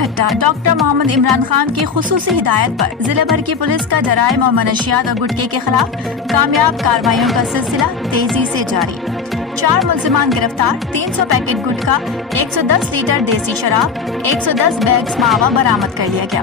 Thatta, doctor Muhammad Imran Khan کی خصوصی ہدایت پر ضلع بھر کی پولیس کا جرائم اور منشیات اور گٹکے کے خلاف کامیاب کارروائیوں کا سلسلہ تیزی سے جاری۔ 4 ملزمان گرفتار، 300 پیکٹ گٹکا، 110 لیٹر دیسی شراب، 110 بیگز ماوا برآمد کر لیا گیا۔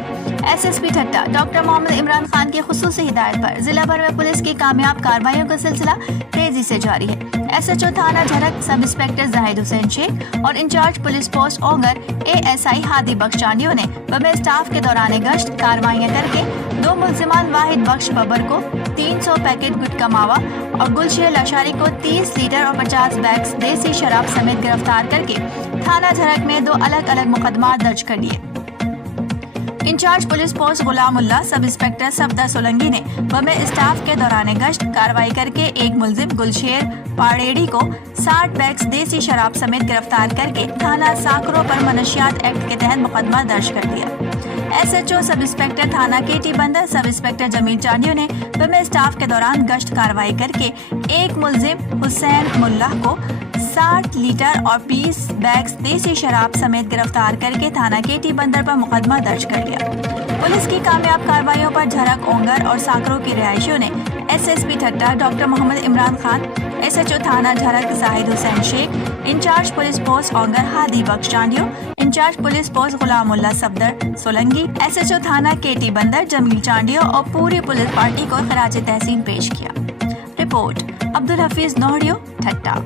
S S P Thatta doctor Muhammad Imran Khan کی خصوصی ہدایت پر ضلع بھر میں پولیس کی کامیاب کارروائیوں کا سلسلہ تیزی سے جاری ہے۔ ایس ایچ او تھانہ جھرک سب انسپکٹر زاہد حسین شیخ اور in charge police post Ongar A S I Hadi Bakhsh Chandio نے بم اسٹاف کے دوران گشت کارروائیاں کر کے 2 ملزمان واحد بخش ببر کو 300 پیکٹ گٹکا ماوا اور گلشیر لاشاری کو 30 لیٹر اور 50 بیگز دیسی شراب سمیت گرفتار کر کے تھانہ جھرک میں 2 الگ الگ مقدمات درج کر لیے۔ انچارج پولیس پوسٹ غلام اللہ سب انسپکٹر صفدر سولنگی نے بم اسٹاف کے دوران گشت کارروائی کر کے ایک ملزم گلشیر پاڑیڑی کو 60 بیگز دیسی شراب سمیت گرفتار کر کے تھانہ ساکرو پر منشیات ایکٹ کے تحت مقدمہ درج کر دیا۔ S H O sub inspector تھانہ کے ٹی بندر سب انسپکٹر جمیل چانڈیو نے بم اسٹاف کے دوران گشت کارروائی کر کے ایک ملزم حسین ملا کو 60 لیٹر اور 20 بیگز دیسی شراب سمیت گرفتار کر کے تھانہ کے ٹی بندر پر مقدمہ درج کر لیا۔ پولیس کی کامیاب کارروائیوں پر جھرک اونگر اور ساکرو کی رہائشیوں نے S S P Thatta doctor Muhammad Imran Khan, S H O تھانہ Jhirk Zahid Hussain Shaikh, in charge police post Ongar Hadi Bakhsh Chandio, in charge police post Ghulam Allah Safdar Solangi, S H O تھانہ کے ٹی بندر جمیل چانڈیو اور پوری پولیس پارٹی کو خراج تحسین پیش کیا۔ رپورٹ عبدالحفیظ نوہڑیو، ٹھٹا۔